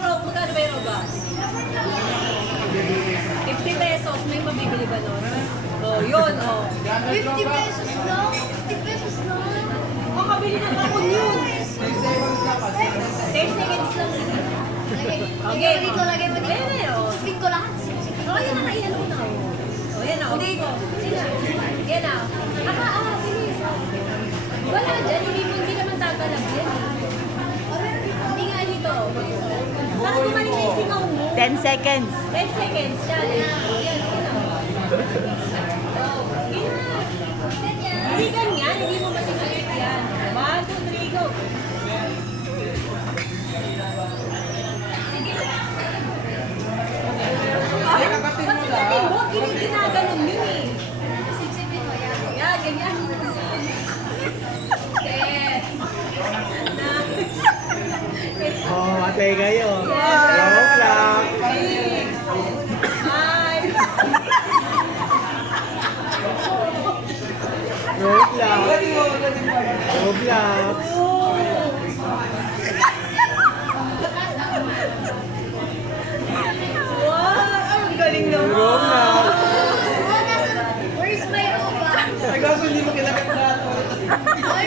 magkano ba yung robot? 50 pesos, may mabibili ba nun? Oh, yun, oh. 50 pesos lang? 50 pesos lang? Makabili na ako yun. 10 seconds lang. Lagay mo dito, lagay mo dito. Ayan na yun. Sipin ko lahat. Oh, yan na, yan na. Oh, yan na. Okay ko. Sila. Yan na. Bilis. Wala dyan, hindi naman tatalab yan. Hindi nga dito. Bakit kumalit na yung singaw mo? 10 seconds. 10 seconds. Challenge. Yan, hindi ganyan, hindi mo masisakit yan. 1, 2, 3, go. Pagkakatin mo, ginaganon yun eh. Sipsipin mo yan. Yan, ganyan. 10. Oh, matay kayo. 7, Lawak lang. 6, 5, Lawak lang. Lawak lang. wow, ang galing naman. Lawak lang. Where's my robot? Ay, kaso hindi mo kinagat na. Ay,